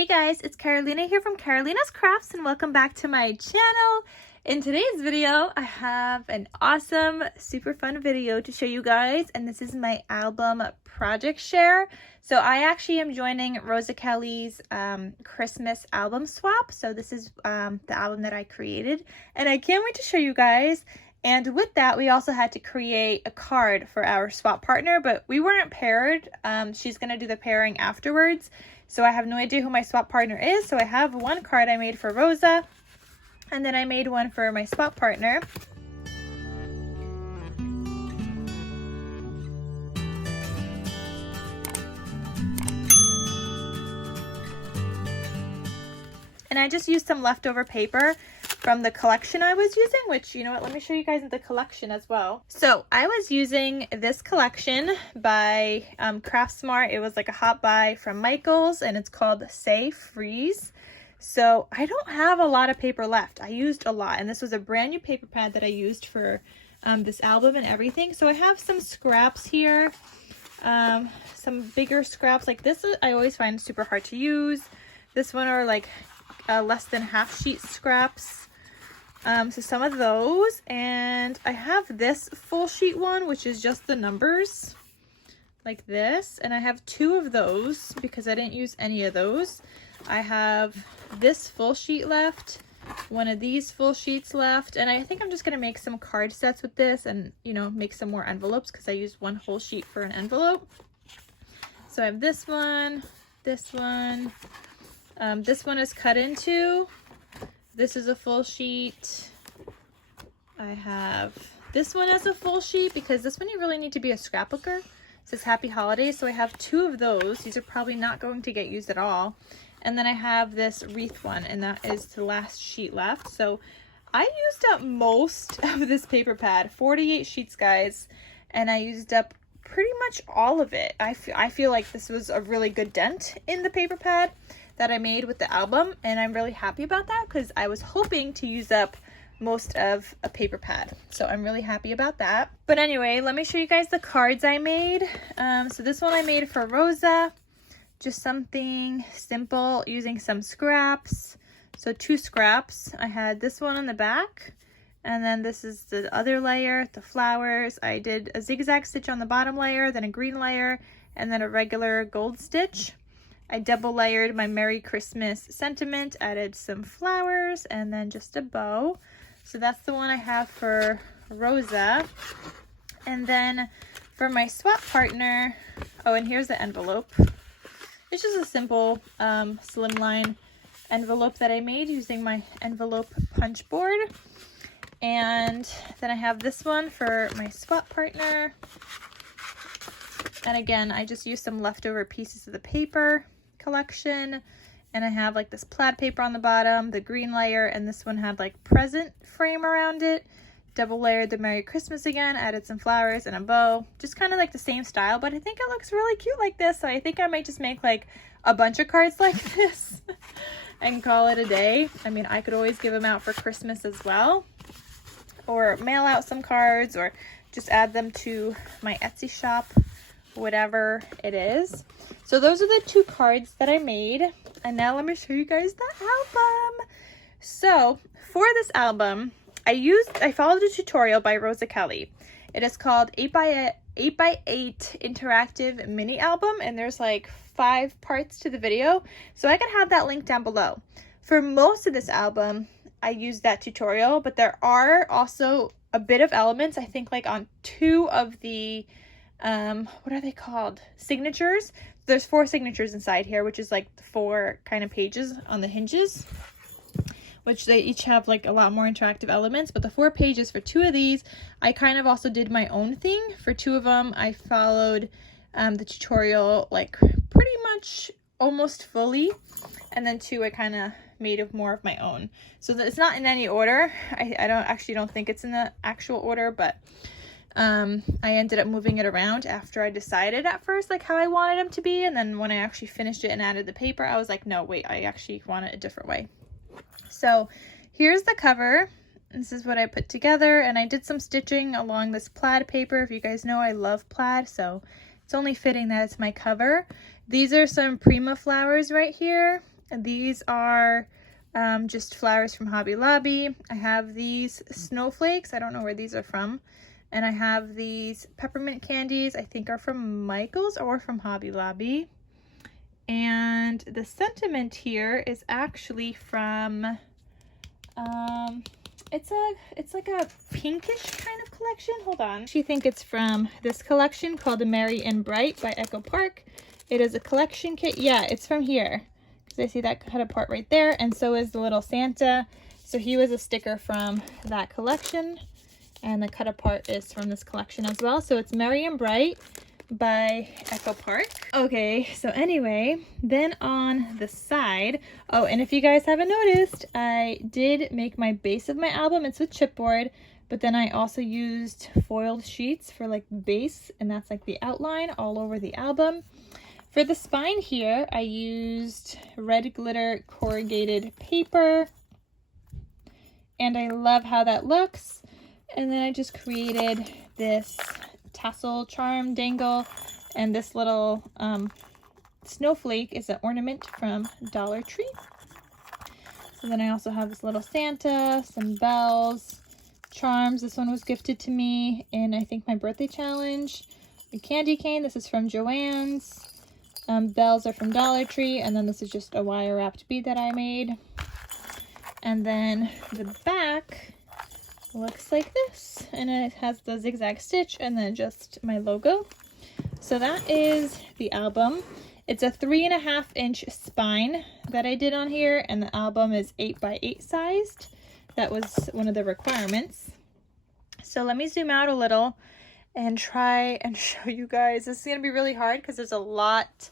Hey guys, it's Carolina here from KarolinasKrafts and welcome back to my channel. In today's video, I have an awesome, super fun video to show you guys, and this is my album project share. So I actually am joining RosaKelly's Christmas album swap. So this is the album that I created, and I can't wait to show you guys. And with that, we also had to create a card for our swap partner, but we weren't paired. She's gonna do the pairing afterwards. So I have no idea who my swap partner is. So I have one card I made for Rosa, and then I made one for my swap partner. And I just used some leftover paper from the collection I was using, which, you know what, let me show you guys the collection as well. So I was using this collection by Craftsmart. It was like a hot buy from Michael's, and it's called Say Freeze. So I don't have a lot of paper left. I used a lot, and this was a brand new paper pad that I used for this album and everything. So I have some scraps here, some bigger scraps like this. I always find super hard to use. This one are like less than half sheet scraps. So some of those, and I have this full sheet one, which is just the numbers like this, and I have two of those because I didn't use any of those. I have this full sheet left, one of these full sheets left, and I think I'm just gonna make some card sets with this and, you know, make some more envelopes because I used one whole sheet for an envelope. So I have this one, this one. This one is cut in two. This is a full sheet. I have this one as a full sheet because this one you really need to be a scrapbooker. It says Happy Holidays, so I have two of those. These are probably not going to get used at all. And then I have this wreath one, and that is the last sheet left. So I used up most of this paper pad, 48 sheets, guys, and I used up pretty much all of it. I feel like this was a really good dent in the paper pad that I made with the album, and I'm really happy about that because I was hoping to use up most of a paper pad. So I'm really happy about that. But anyway, let me show you guys the cards I made. So this one I made for Rosa, just something simple using some scraps. So two scraps. I had this one on the back, and then this is the other layer, the flowers. I did a zigzag stitch on the bottom layer, then a green layer, and then a regular gold stitch. I double layered my Merry Christmas sentiment, added some flowers, and then just a bow. So that's the one I have for Rosa. And then for my swap partner, oh, and here's the envelope. It's just a simple slimline envelope that I made using my envelope punch board. And then I have this one for my swap partner. And again, I just used some leftover pieces of the paper collection, and I have like this plaid paper on the bottom, the green layer, and this one had like present frame around it. Double layered the Merry Christmas again, added some flowers and a bow, just kind of like the same style, but I think it looks really cute like this. So I think I might just make like a bunch of cards like this and call it a day. I mean, I could always give them out for Christmas as well, or mail out some cards, or just add them to my Etsy shop, whatever it is. So those are the two cards that I made, and now let me show you guys the album. So for this album, I followed a tutorial by RosaKelly. It is called 8x8 interactive mini album, and there's like 5 parts to the video, so I can have that link down below. For most of this album, I used that tutorial, but there are also a bit of elements, I think like on 2 of the what are they called, signatures. There's 4 signatures inside here, which is like the 4 kind of pages on the hinges, which they each have like a lot more interactive elements. But the 4 pages for 2 of these, I kind of also did my own thing. For 2 of them, I followed the tutorial like pretty much almost fully, and then 2 I kind of made more of my own. So it's not in any order. I don't think it's in the actual order, but I ended up moving it around after I decided at first like how I wanted them to be, and then when I actually finished it and added the paper, I was like, no, wait, I actually want it a different way. So here's the cover. This is what I put together, and I did some stitching along this plaid paper. If you guys know, I love plaid, so it's only fitting that it's my cover. These are some Prima flowers right here. And these are just flowers from Hobby Lobby. I have these snowflakes. I don't know where these are from. And I have these peppermint candies, I think are from Michael's or from Hobby Lobby. And the sentiment here is actually from, it's like a pinkish kind of collection. Hold on. I think it's from this collection called the Merry and Bright by Echo Park. It is a collection kit. Yeah, it's from here. Because I see that cut apart right there. And so is the little Santa. So he was a sticker from that collection. And the cut apart is from this collection as well. So it's Merry and Bright by Echo Park. Okay, so anyway, then on the side, oh, and if you guys haven't noticed, I did make my base of my album. It's with chipboard, but then I also used foiled sheets for like base, and that's like the outline all over the album. For the spine here, I used red glitter corrugated paper, and I love how that looks. And then I just created this tassel charm dangle, and this little snowflake is an ornament from Dollar Tree. So then I also have this little Santa, some bells, charms. This one was gifted to me in, I think, my birthday challenge. A candy cane, this is from Joann's. Bells are from Dollar Tree, and then this is just a wire wrapped bead that I made. And then the back looks like this, and it has the zigzag stitch and then just my logo. So that is the album. It's a 3.5-inch spine that I did on here, and the album is 8x8 sized. That was one of the requirements. So let me zoom out a little and try and show you guys. This is gonna be really hard because there's a lot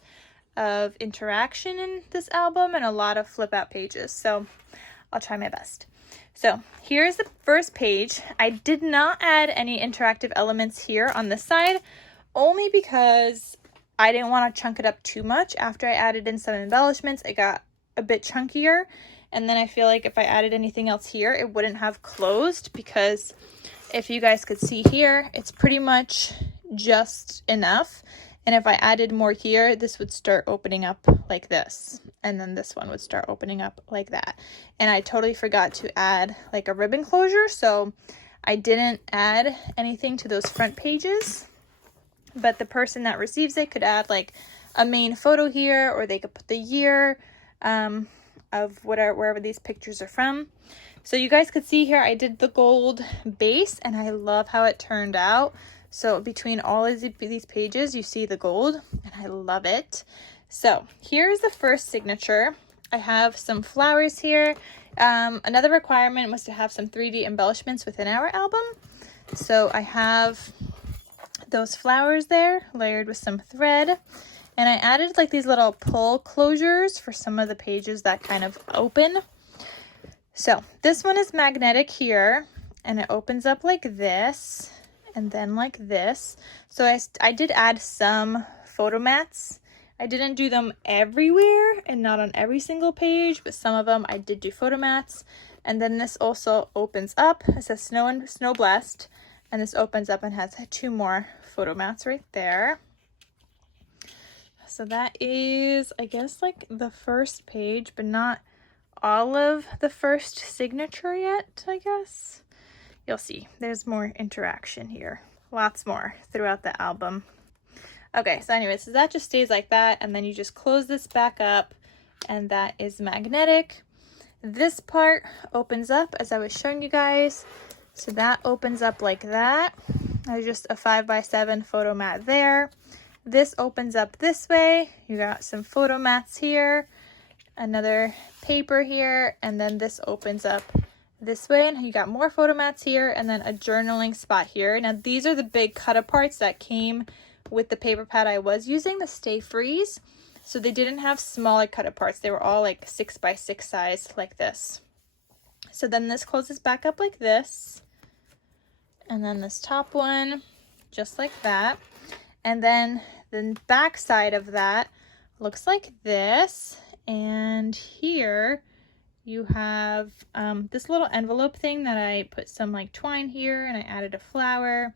of interaction in this album and a lot of flip out pages, so I'll try my best. So here's the first page. I did not add any interactive elements here on this side, only because I didn't want to chunk it up too much. After I added in some embellishments, it got a bit chunkier, and then I feel like if I added anything else here, it wouldn't have closed, because if you guys could see here, it's pretty much just enough. And if I added more here, this would start opening up like this. And then this one would start opening up like that. And I totally forgot to add like a ribbon closure, so I didn't add anything to those front pages. But the person that receives it could add like a main photo here, or they could put the year of wherever these pictures are from. So you guys could see here, I did the gold base, and I love how it turned out. So between all of these pages, you see the gold, and I love it. So here's the first signature. I have some flowers here. Another requirement was to have some 3D embellishments within our album. So I have those flowers there, layered with some thread. And I added like these little pull closures for some of the pages that kind of open. So this one is magnetic here, and it opens up like this, and then like this. So I did add some photo mats. I didn't do them everywhere and not on every single page, but some of them I did do photo mats. And then this also opens up. It says Snow and Snow Blessed, and this opens up and has 2 more photo mats right there. So that is, I guess, like the first page, but not all of the first signature yet, I guess. You'll see, there's more interaction here. Lots more throughout the album. Okay, so anyways, so that just stays like that, and then you just close this back up, and that is magnetic. This part opens up, as I was showing you guys. So that opens up like that. There's just a 5x7 photo mat there. This opens up this way. You got some photo mats here, another paper here, and then this opens up this way, and you got more photo mats here, and then a journaling spot here. Now these are the big cut aparts that came with the paper pad I was using, the Stay Freeze. So they didn't have smaller cut aparts. They were all like 6x6 size like this. So then this closes back up like this. And then this top one, just like that. And then the back side of that looks like this. And here you have this little envelope thing that I put some like twine here, and I added a flower.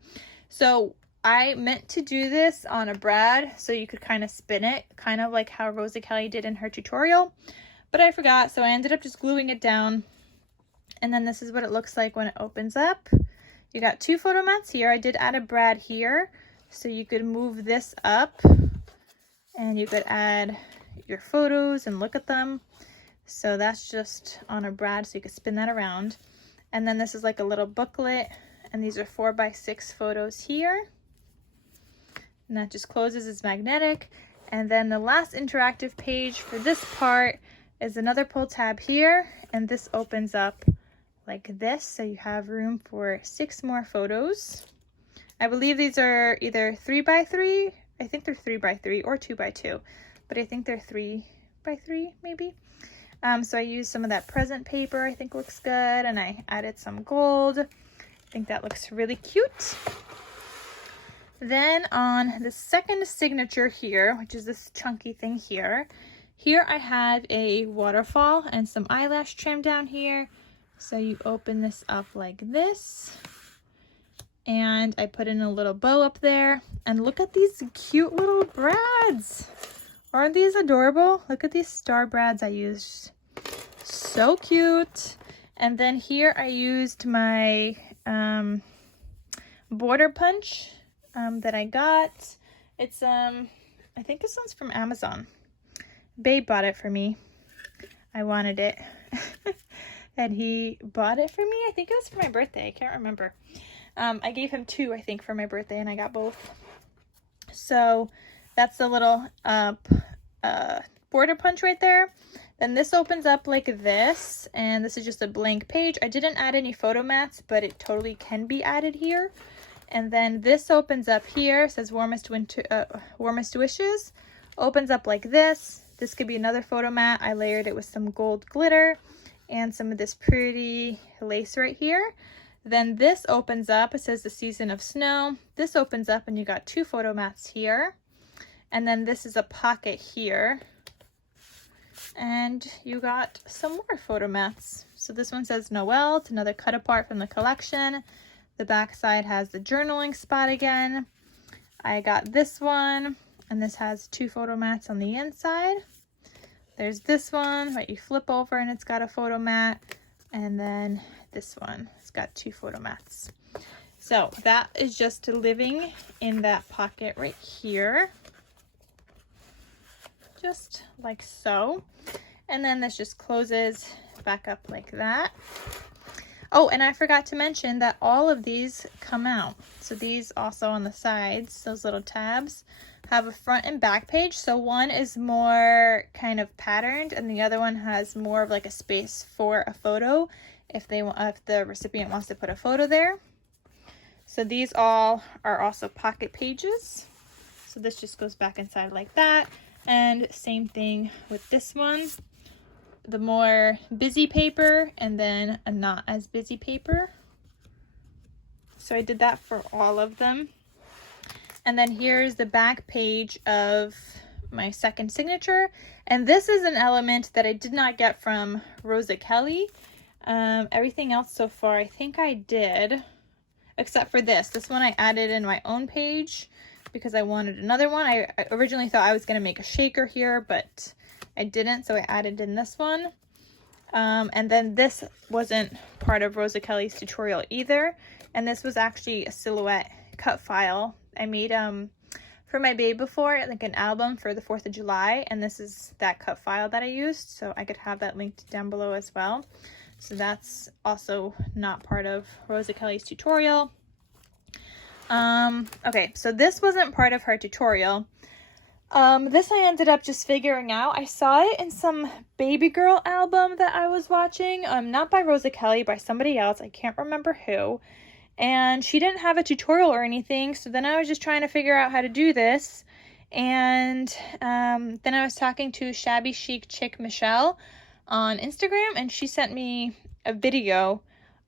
So I meant to do this on a brad so you could kind of spin it, kind of like how RosaKelly did in her tutorial. but I forgot, so I ended up just gluing it down. And then this is what it looks like when it opens up. You got 2 photo mats here. I did add a brad here, so you could move this up and you could add your photos and look at them. So that's just on a brad, so you could spin that around. And then this is like a little booklet, and these are 4x6 photos here. And that just closes, it's magnetic. And then the last interactive page for this part is another pull tab here, and this opens up like this, so you have room for 6 more photos. I believe these are either 3x3, I think they're 3x3 or 2x2, but I think they're 3x3 maybe. So I used some of that present paper, I think looks good, and I added some gold. I think that looks really cute. Then on the second signature here, which is this chunky thing here, I have a waterfall and some eyelash trim down here. So you open this up like this, and I put in a little bow up there, and look at these cute little brads. Aren't these adorable? Look at these star brads I used. So cute. And then here I used my border punch that I got. It's I think this one's from Amazon. Babe bought it for me. I wanted it. And he bought it for me. I think it was for my birthday. I can't remember. I gave him 2, I think, for my birthday, and I got both. So that's the little border punch right there. Then this opens up like this, and this is just a blank page. I didn't add any photo mats, but it totally can be added here. And then this opens up here. It says warmest wishes. Opens up like this. This could be another photo mat. I layered it with some gold glitter and some of this pretty lace right here. Then this opens up. It says the season of snow. This opens up and you got 2 photo mats here. And then this is a pocket here. And you got some more photo mats. So this one says Noel. It's another cut apart from the collection. The back side has the journaling spot again. I got this one, and this has 2 photo mats on the inside. There's this one that you flip over and it's got a photo mat. And then this one, it's got 2 photo mats. So that is just living in that pocket right here. Just like so. And then this just closes back up like that. Oh, and I forgot to mention that all of these come out. So these also on the sides, those little tabs, have a front and back page. So one is more kind of patterned, and the other one has more of like a space for a photo if the recipient wants to put a photo there. So these all are also pocket pages. So this just goes back inside like that. And same thing with this one. The more busy paper, and then a not as busy paper. So I did that for all of them. And then here's the back page of my second signature. And this is an element that I did not get from RosaKelly. Everything else so far I think I did, except for this. This one I added in my own page because I wanted another one. I originally thought I was going to make a shaker here, but I didn't, so I added in this one. And then this wasn't part of RosaKelly's tutorial either. And this was actually a silhouette cut file I made for my babe before, like an album for the 4th of July. And this is that cut file that I used, so I could have that linked down below as well. So that's also not part of RosaKelly's tutorial. Okay, so this wasn't part of her tutorial. This I ended up just figuring out. I saw it in some baby girl album that I was watching, not by RosaKelly, by somebody else. I can't remember who. And she didn't have a tutorial or anything, so then I was just trying to figure out how to do this. And then I was talking to Shabby Chic Chick Michelle on Instagram, and she sent me a video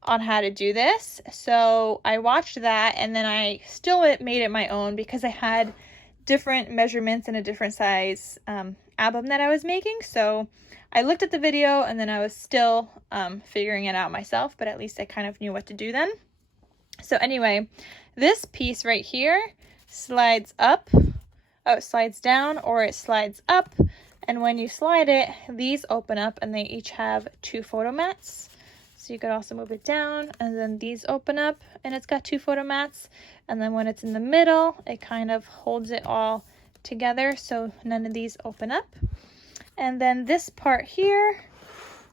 on how to do this. So I watched that, and then I still made it my own because I had different measurements and a different size album that I was making. So I looked at the video, and then I was still figuring it out myself, but at least I kind of knew what to do then. So anyway, this piece right here slides up, oh, it slides down, or it slides up, And when you slide it, these open up and they each have 2 photo mats. So you could also move it down, and then these open up and it's got 2 photo mats. And then when it's in the middle, it kind of holds it all together so none of these open up. And then this part here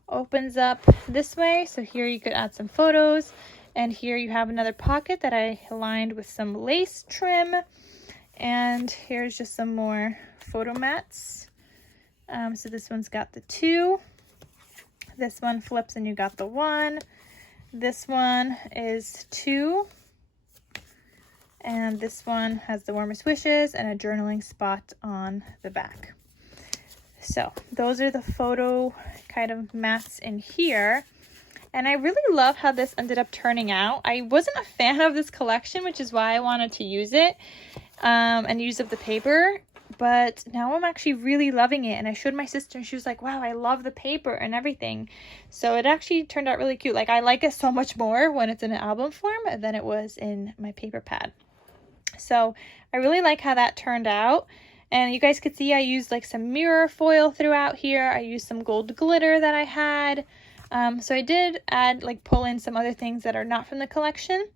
opens up this way. So here you could add some photos, and here you have another pocket that I lined with some lace trim. And here's just some more photo mats. So this one's got the 2. This one flips and you got the 1. This one is 2. And this one has the warmest wishes and a journaling spot on the back. So those are the photo kind of mats in here. And I really love how this ended up turning out. I wasn't a fan of this collection, which is why I wanted to use it and use up the paper. But now I'm actually really loving it. And I showed my sister and she was like, wow, I love the paper and everything. So it actually turned out really cute. Like, I like it so much more when it's in an album form than it was in my paper pad. So I really like how that turned out. And you guys could see I used like some mirror foil throughout here. I used some gold glitter that I had. So I did add, like, pull in some other things that are not from the collection.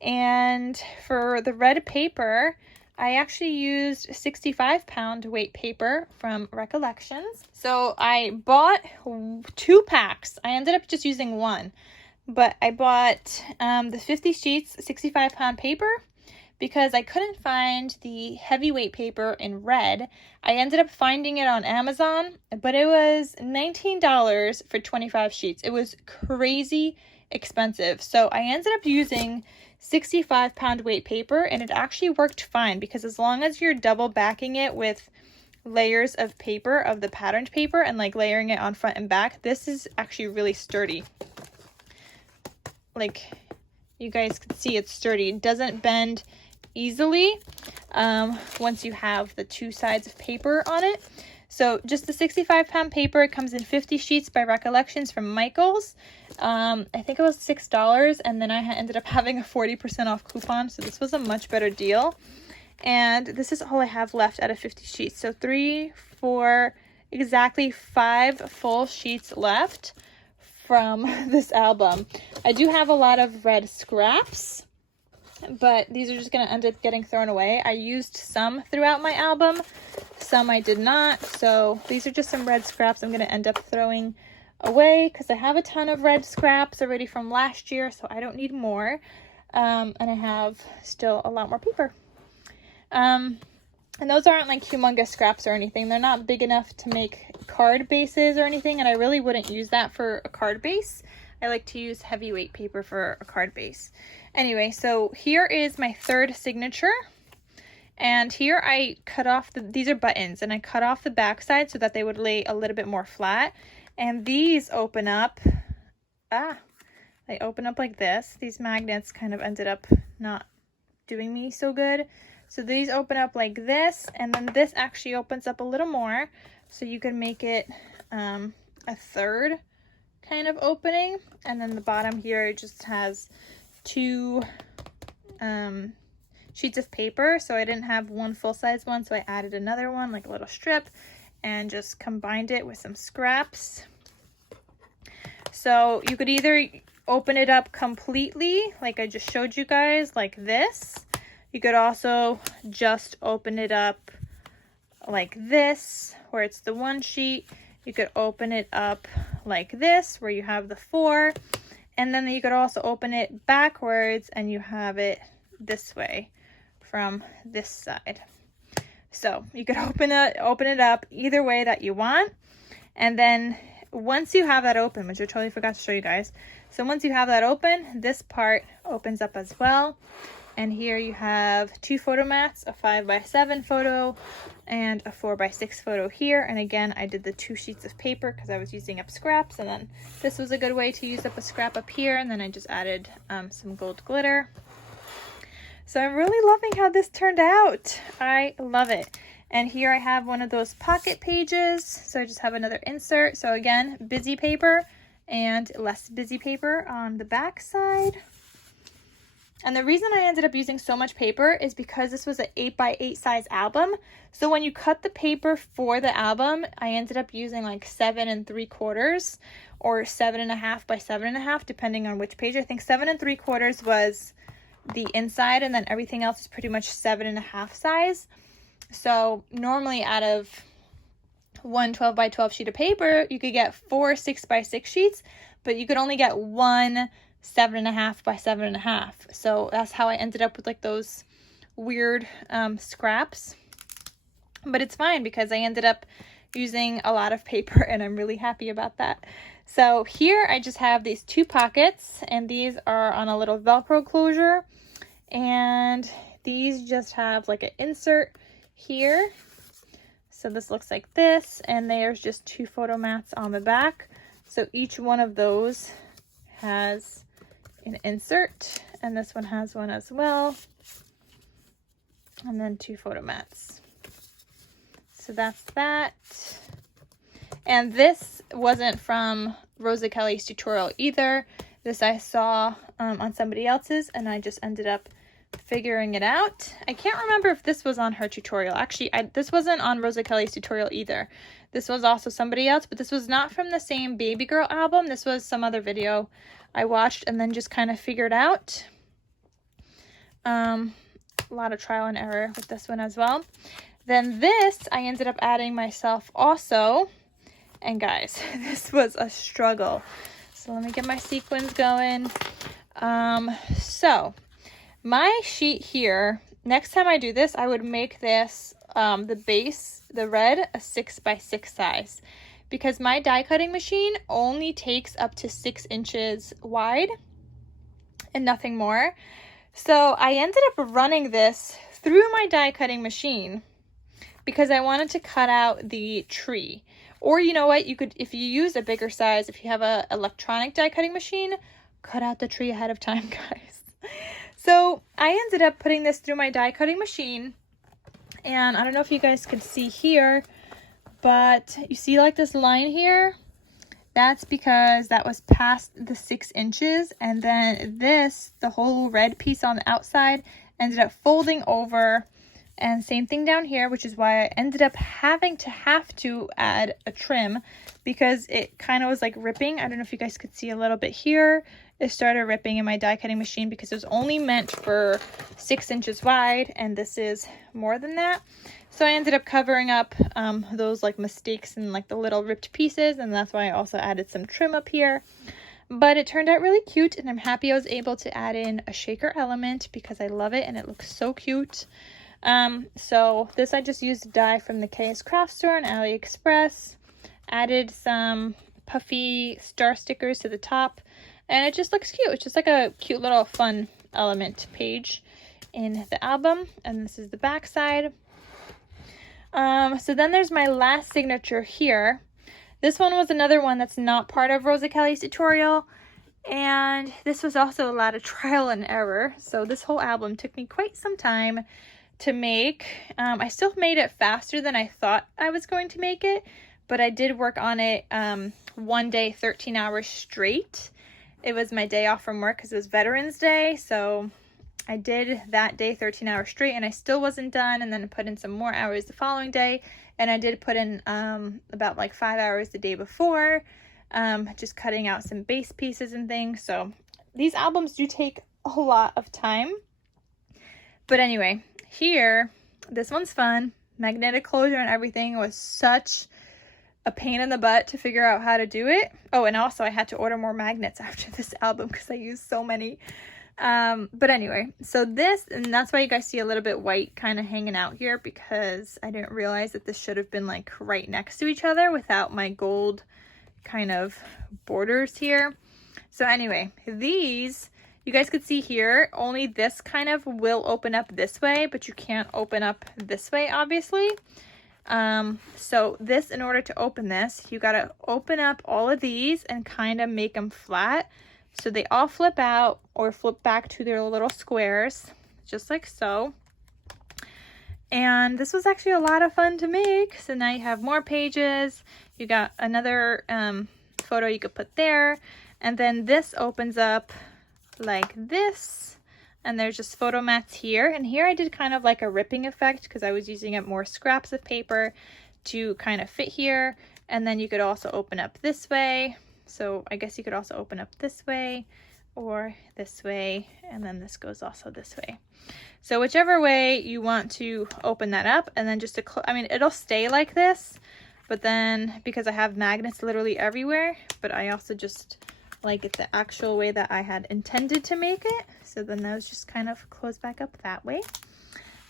And for the red paper, I actually used 65-pound weight paper from Recollections. So I bought 2 packs. I ended up just using 1. But I bought the 50 sheets 65-pound paper because I couldn't find the heavyweight paper in red. I ended up finding it on Amazon, but it was $19 for 25 sheets. It was crazy expensive. So I ended up using 65-pound weight paper, and it actually worked fine because as long as you're double backing it with layers of paper, of the patterned paper, and like layering it on front and back, this is actually really sturdy. Like, you guys can see it's sturdy. It doesn't bend easily once you have the 2 sides of paper on it. So just the 65-pound paper, it comes in 50 sheets by Recollections from Michaels. I think it was $6, and then I ended up having a 40% off coupon, so this was a much better deal. And this is all I have left out of 50 sheets. So 3, 4, exactly 5 full sheets left from this album. I do have a lot of red scraps, but these are just going to end up getting thrown away. I used some throughout my album, some I did not. So these are just some red scraps I'm going to end up throwing away because I have a ton of red scraps already from last year, so I don't need more. And I have still a lot more paper. And those aren't like humongous scraps or anything. They're not big enough to make card bases or anything, and I really wouldn't use that for a card base. I like to use heavyweight paper for a card base. Anyway, so here is my 3rd signature. And here I cut off these are buttons, and I cut off the back side so that they would lay a little bit more flat. And these open up, they open up like this. These magnets kind of ended up not doing me so good. So these open up like this, and then this actually opens up a little more. So you can make it a 3rd kind of opening. And then the bottom here just has 2 sheets of paper. So I didn't have one full-size one, so I added another one, like a little strip, and just combined it with some scraps. So you could either open it up completely, like I just showed you guys, like this. You could also just open it up like this, where it's the 1 sheet. You could open it up like this, where you have the 4. And then you could also open it backwards, and you have it this way from this side. So you could open it up either way that you want. And then once you have that open, which I totally forgot to show you guys. So once you have that open, this part opens up as well. And here you have 2 photo mats, a 5x7 photo and a 4x6 photo here. And again, I did the 2 sheets of paper because I was using up scraps, and then this was a good way to use up a scrap up here. And then I just added some gold glitter. So I'm really loving how this turned out. I love it. And here I have one of those pocket pages. So I just have another insert. So again, busy paper and less busy paper on the back side. And the reason I ended up using so much paper is because this was an 8x8 size album. So when you cut the paper for the album, I ended up using like 7 3/4 or 7.5 by 7.5, depending on which page. I think 7 3/4 was the inside, and then everything else is pretty much 7.5 size. So normally out of one 12x12 sheet of paper, you could get 4 6x6 sheets, but you could only get one 7.5 by 7.5. So that's how I ended up with like those weird scraps. But it's fine because I ended up using a lot of paper, and I'm really happy about that. So here I just have these 2 pockets, and these are on a little Velcro closure, and these just have like an insert here. So this looks like this, and there's just 2 photo mats on the back. So each one of those has an insert, and this one has one as well, and then 2 photo mats. So that's that. And this wasn't from RosaKelly's tutorial either. This I saw on somebody else's, and I just ended up figuring it out. I can't remember if this was on her tutorial. Actually, this wasn't on RosaKelly's tutorial either. This was also somebody else, but this was not from the same baby girl album. This was some other video I watched and then just kind of figured out. A lot of trial and error with this one as well. Then this I ended up adding myself also. And guys, this was a struggle. So let me get my sequins going. So my sheet here, next time I do this, I would make this, the base, the red, a 6x6 size. Because my die cutting machine only takes up to 6 inches wide and nothing more. So I ended up running this through my die cutting machine because I wanted to cut out the tree. Or you know what, you could, if you use a bigger size, if you have a electronic die cutting machine, cut out the tree ahead of time, guys. So I ended up putting this through my die cutting machine, and I don't know if you guys could see here, but you see like this line here? That's because that was past the 6 inches, and then this, the whole red piece on the outside, ended up folding over. And same thing down here, which is why I ended up having to add a trim, because it kind of was like ripping. I don't know if you guys could see a little bit here. It started ripping in my die cutting machine because it was only meant for 6 inches wide, and this is more than that. So I ended up covering up those like mistakes and like the little ripped pieces, and that's why I also added some trim up here. But it turned out really cute, and I'm happy I was able to add in a shaker element because I love it and it looks so cute. So this I just used a die from the KarolinasKrafts store on AliExpress, added some puffy star stickers to the top, and it just looks cute. It's just like a cute little fun element page in the album, and this is the back side. So then there's my last signature here. This one was another one that's not part of RosaKelly's tutorial, and this was also a lot of trial and error. So this whole album took me quite some time to make. I still made it faster than I thought I was going to make it, but I did work on it one day, 13 hours straight. It was my day off from work because it was Veterans Day, so I did that day 13 hours straight, and I still wasn't done, and then I put in some more hours the following day, and I did put in about like 5 hours the day before, just cutting out some base pieces and things. So these albums do take a lot of time. But anyway, here, this one's fun. Magnetic closure and everything was such a pain in the butt to figure out how to do it. Oh, and also I had to order more magnets after this album because I used so many. But anyway, so this, and that's why you guys see a little bit white kind of hanging out here, because I didn't realize that this should have been like right next to each other without my gold kind of borders here. So anyway, these, you guys could see here, only this kind of will open up this way, but you can't open up this way, obviously. So this, in order to open this, you gotta open up all of these and kind of make them flat. So they all flip out or flip back to their little squares, just like so. And this was actually a lot of fun to make. So now you have more pages. You got another photo you could put there. And then this opens up like this. And there's just photo mats here. And here I did kind of like a ripping effect because I was using up more scraps of paper to kind of fit here. And then you could also open up this way. So I guess you could also open up this way or this way. And then this goes also this way. So whichever way you want to open that up, and then just to, I mean, it'll stay like this, but then because I have magnets literally everywhere, but I also just like it the actual way that I had intended to make it. So then those just kind of close back up that way.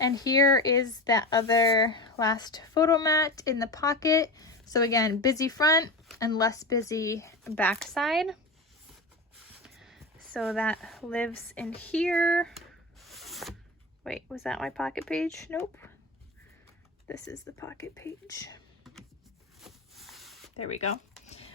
And here is that other last photo mat in the pocket. So again, busy front and less busy back side. So that lives in here. Wait, was that my pocket page? Nope. This is the pocket page. There we go.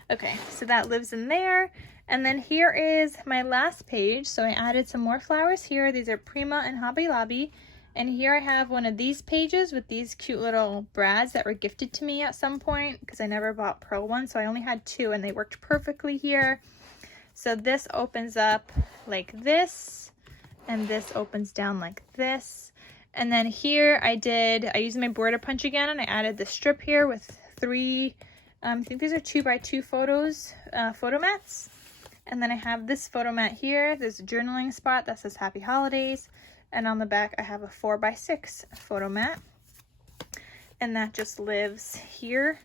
Okay, so that lives in there. And then here is my last page. So I added some more flowers here. These are Prima and Hobby Lobby. And here I have one of these pages with these cute little brads that were gifted to me at some point because I never bought pearl ones. So I only had 2 and they worked perfectly here. So this opens up like this, and this opens down like this. And then here I used my border punch again, and I added the strip here with 3, I think these are 2x2 photo mats. And then I have this photo mat here. There's a journaling spot that says Happy Holidays. And on the back, I have a 4x6 photo mat. And that just lives here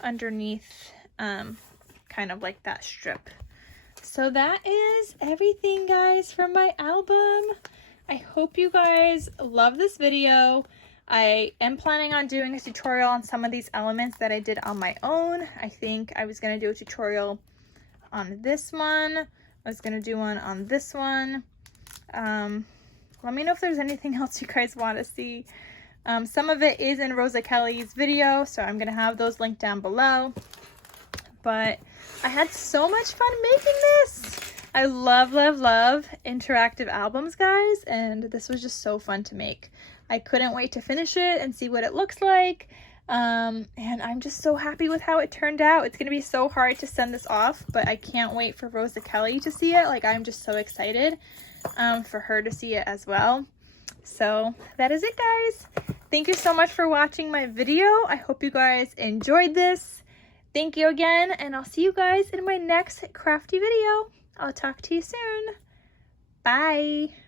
underneath, kind of like that strip. So that is everything, guys, from my album. I hope you guys love this video. I am planning on doing a tutorial on some of these elements that I did on my own. I think I was going to do a tutorial on this one. I was going to do one on this one. Let me know if there's anything else you guys want to see. Some of it is in RosaKelly's video, so I'm going to have those linked down below. But I had so much fun making this. I love, love, love interactive albums, guys, and this was just so fun to make. I couldn't wait to finish it and see what it looks like. And I'm just so happy with how it turned out. It's going to be so hard to send this off, but I can't wait for RosaKelly to see it. Like, I'm just so excited for her to see it as well. So that is it, guys. Thank you so much for watching my video. I hope you guys enjoyed this. Thank you again, and I'll see you guys in my next crafty video. I'll talk to you soon. Bye.